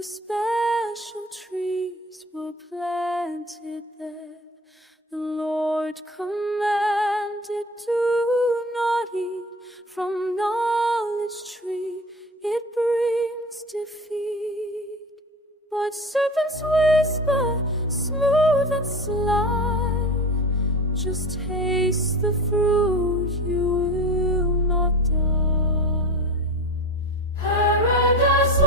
2 special trees were planted there. The Lord commanded, do not eat from knowledge tree, it brings defeat. But serpents whisper, smooth and sly, just taste the fruit, you will not die. Paradise